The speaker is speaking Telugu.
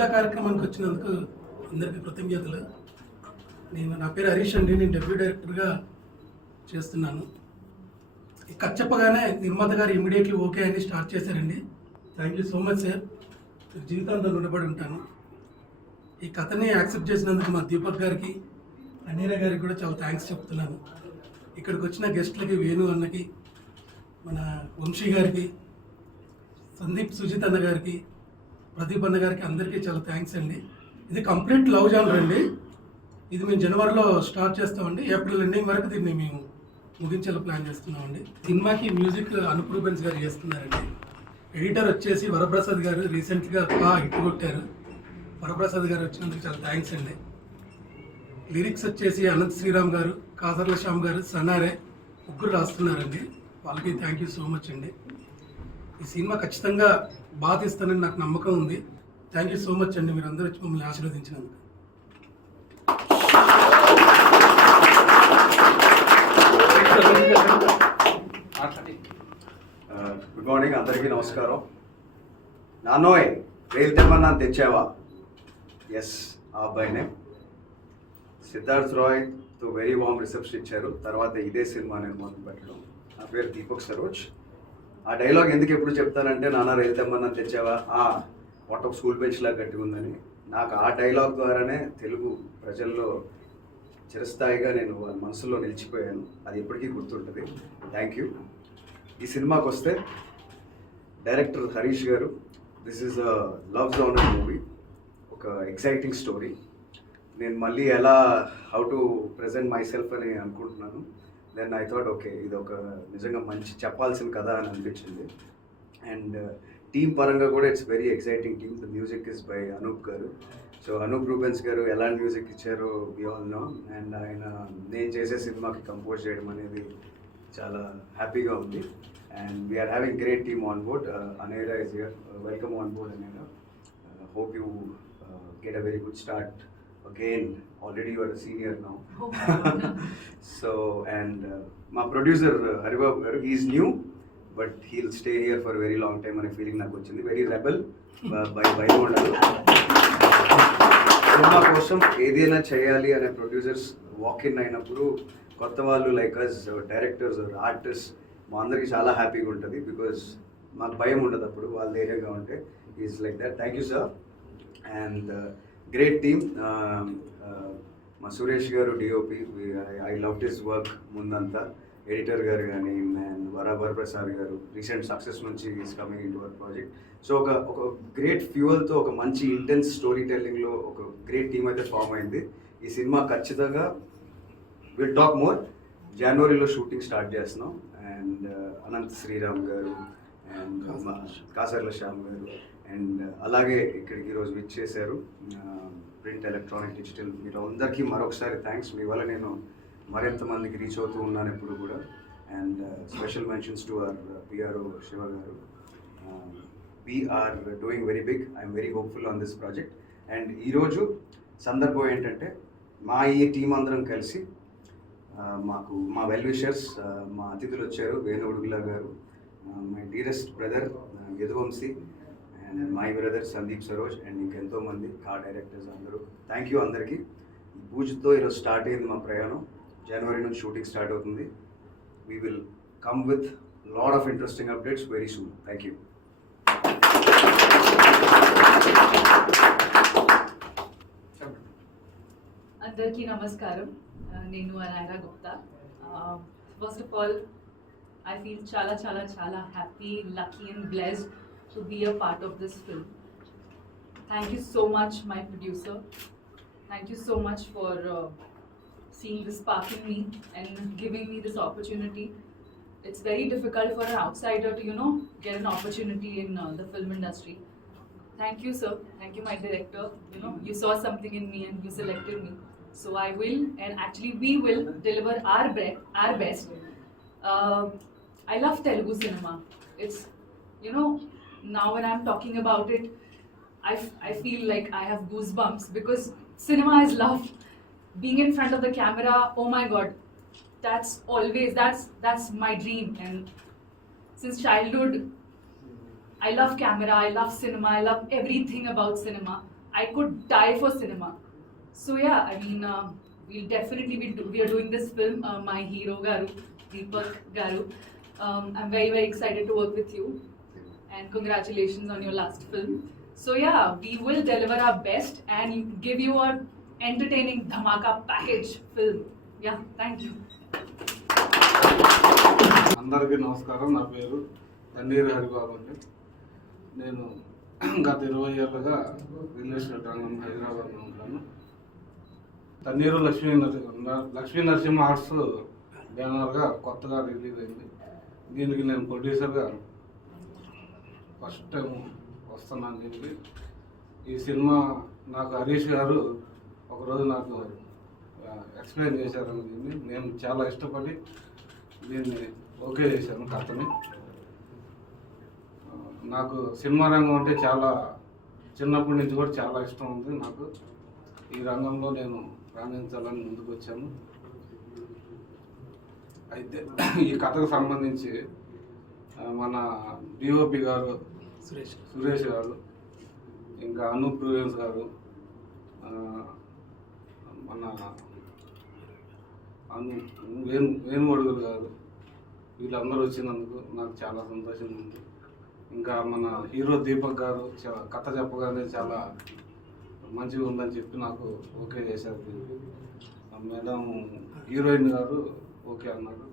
పూజా కార్యక్రమానికి వచ్చినందుకు అందరికీ కృతజ్ఞతలు. నా పేరు హరీష్ అండి. నేను డెబ్యూ డైరెక్టర్గా చేస్తున్నాను. ఈ కథ చెప్పగానే నిర్మాత గారు ఇమీడియట్లీ ఓకే అని స్టార్ట్ చేశారండి. Thank you so much sir. జీవితాంతం రుణపడి ఉంటాను. ఈ కథని యాక్సెప్ట్ చేసినందుకు మా దీపక్ గారికి, అన్నీరా గారికి కూడా చాలా థ్యాంక్స్ చెప్తున్నాను. ఇక్కడికి వచ్చిన గెస్ట్లకి, వేణు అన్నకి, మన వంశీ గారికి, సందీప్ సుజిత్ అన్న గారికి, ప్రదీప్ అన్న గారికి, అందరికీ చాలా థ్యాంక్స్ అండి. ఇది కంప్లీట్ లవ్ జానర్ అండి. ఇది మేము జనవరిలో స్టార్ట్ చేస్తామండి. ఏప్రిల్ ఎండింగ్ వరకు దీన్ని మేము ముగించేలా ప్లాన్ చేస్తున్నామండి. సినిమాకి మ్యూజిక్ అనూప్ రూబెన్స్ గారు చేస్తున్నారండి. ఎడిటర్ వచ్చేసి వరప్రసాద్ గారు రీసెంట్గా హిట్ కొట్టారు. వరప్రసాద్ గారు వచ్చినందుకు చాలా థ్యాంక్స్ అండి. లిరిక్స్ వచ్చేసి అనంత్ శ్రీరామ్ గారు, కాసర్ల శ్యామ్ గారు, సనారే ముగ్గురు రాస్తున్నారండి. వాళ్ళకి థ్యాంక్ యూ సో మచ్ అండి. ఈ సినిమా ఖచ్చితంగా బాగా తీస్తానని నాకు నమ్మకం ఉంది. థ్యాంక్ యూ సో మచ్ అండి. మీరు అందరూ వచ్చి మమ్మల్ని ఆశీర్వదించినందుకు. గుడ్ మార్నింగ్ అందరికీ నమస్కారం. నాన్నోయ్ రేల్ తెమ్మన్నా తెచ్చావా? ఎస్, ఆ అబ్బాయినే. సిద్ధార్థ్ రాయ్తో వెరీ వామ్ రిసెప్షన్ ఇచ్చారు. తర్వాత ఇదే సినిమా నేను మొదలు పెట్టడం. నా పేరు దీపక్ సరోజ్. ఆ డైలాగ్ ఎందుకు ఎప్పుడు చెప్తానంటే, నాన్న రైలు తెమ్మన్నా తెచ్చావా, మొట్ట స్కూల్ బెంచ్ లాగా గట్టి ఉందని. నాకు ఆ డైలాగ్ ద్వారానే తెలుగు ప్రజల్లో చిరస్థాయిగా నేను వాళ్ళ మనసులో నిలిచిపోయాను. అది ఎప్పటికీ గుర్తుంటుంది. Thank you. ఈ సినిమాకి వస్తే డైరెక్టర్ హరీష్ గారు, this is a love genre movie, ఒక ఎక్సైటింగ్ స్టోరీ. నేను మళ్ళీ ఎలా how to present my self అని అనుకుంటున్నాను. దెన్ ఐ థాట్ ఓకే, ఇది ఒక నిజంగా మంచి చెప్పాల్సిన కథ అని అనిపించింది. అండ్ టీమ్ పరంగా కూడా it's very exciting team. The music is by Anoop గారు. సో అనూప్ రూబెన్స్ గారు ఎలాంటి మ్యూజిక్ ఇచ్చారో వి ఆల్ నో. అండ్ ఆయన నేను చేసే సినిమాకి కంపోజ్ చేయడం అనేది చాలా హ్యాపీగా ఉంది. And we are having great team on board. Anaira is here. Welcome on board Anaira. Hope you get a very good start again. Already you are a senior now. So and my producer Haribabu garu, he is new but he'll stay here for a very long time ane feeling నాకు వచ్చింది. Very rebel by ఉండాలి. సినిమా కోసం ఏదైనా చేయాలి అనే ప్రొడ్యూసర్స్ వాక్ ఇన్ అయినప్పుడు కొత్త వాళ్ళు లైక్ అస్ డైరెక్టర్స్ ఆర్టిస్ట్ మా అందరికి చాలా హ్యాపీగా ఉంటుంది. బికాజ్ మాకు భయం ఉండదు అప్పుడు వాళ్ళు ధైర్యంగా ఉంటే. Is like that. Thank you sir. And great team. మా సురేష్ గారు DOP, I love this work. ముందంతా ఎడిటర్ గారు కానీ, అండ్ వరప్రసాద్ గారు రీసెంట్ సక్సెస్ నుంచి is coming in to our project. So ఒక గ్రేట్ ఫ్యూయల్తో ఒక మంచి ఇంటెన్స్ స్టోరీ టెల్లింగ్లో ఒక గ్రేట్ టీమ్ అయితే ఫామ్ అయింది. ఈ సినిమా ఖచ్చితంగా విల్ టాక్ మోర్. జనవరిలో షూటింగ్ స్టార్ట్ చేస్తున్నాం. అండ్ అనంత్ శ్రీరామ్ గారు అండ్ కాసర్ల శ్యామ్ గారు అండ్ అలాగే ఇక్కడికి ఈరోజు విచ్ చేశారు ప్రింట్, ఎలక్ట్రానిక్, డిజిటల్, మీరు అందరికీ మరొకసారి థ్యాంక్స్. మీ వల్ల నేను మరింత మందికి రీచ్ అవుతూ ఉన్నాను ఎప్పుడు కూడా. And special mentions to our PRO Shiva గారు. We are doing very big. I am very hopeful on this project. And ఈరోజు సందర్భం ఏంటంటే, ఈ టీం అందరం కలిసి మా వెల్ విషర్స్, మా అతిథులు వచ్చారు. వేణు ఉడుగుల గారు, my dearest brother Yaduvamshi, and my brother Sandeep Saroj, and ఇంకెంతో మంది డైరెక్టర్స్ అందరూ. థ్యాంక్ యూ అందరికీ. ఈ పూజతో ఈరోజు స్టార్ట్ అయింది మా ప్రయాణం. జనవరి నుంచి షూటింగ్ స్టార్ట్ అవుతుంది. We will come with lot of interesting updates very soon. Thank you. అందరికీ నమస్కారం. నేను Anaira Gupta. First of all I feel chala chala chala happy, lucky and blessed to be a part of this film. Thank you so much, my producer. Thank you so much for seeing the spark in me and giving me this opportunity. It's very difficult for an outsider to, get an opportunity in the film industry. Thank you, sir. Thank you, my director. You saw something in me and you selected me. So I will, and actually we will deliver our best. I love Telugu cinema. It's, now when I'm talking about it, I feel like I have goosebumps because cinema is love. Being in front of the camera, oh my God, that's my dream. And since childhood, I love camera, I love cinema, I love everything about cinema. I could die for cinema. So yeah, I mean, we'll definitely we are doing this film. My hero Garu, Deepak Garu. I'm very very excited to work with you, and congratulations on your last film. So yeah, we will deliver our best and give you a entertaining dhamaka package film. Yeah, thank you. అందరికీ నమస్కారం. నా పేరు తన్నీరు హరిబాబు అండి. నేను గత 20 ఏళ్ళుగా రియల్ ఎస్టేట్ రంగం హైదరాబాద్లో ఉంటాను. తన్నీరు లక్ష్మీ నరసింహ ఆర్ట్స్ బ్యానర్గా కొత్తగా రిలీజ్ అయింది. దీనికి నేను ప్రొడ్యూసర్గా ఫస్ట్ టైం వస్తున్నాను. దీనికి ఈ సినిమా నాకు హరీష్ గారు ఒకరోజు నాకు ఎక్స్ప్లెయిన్ చేశారని దీన్ని నేను చాలా ఇష్టపడి దీన్ని ఓకే చేశాను కథని. నాకు సినిమా రంగం అంటే చాలా చిన్నప్పటి నుంచి కూడా చాలా ఇష్టం ఉంది. నాకు ఈ రంగంలో నేను రాణించాలని ముందుకు వచ్చాను. అయితే ఈ కథకు సంబంధించి మన డిఓపి గారు సురేష్ గారు, ఇంకా అనూప్ బ్రూయన్స్ గారు, మన వేణుగొడుగులు గారు, వీళ్ళందరూ వచ్చినందుకు నాకు చాలా సంతోషంగా ఉంది. ఇంకా మన హీరో దీపక్ గారు కథ చెప్పగానే చాలా మంచిగా ఉందని చెప్పి నాకు ఓకే చేశారు. మేడం హీరోయిన్ గారు ఓకే అన్నారు.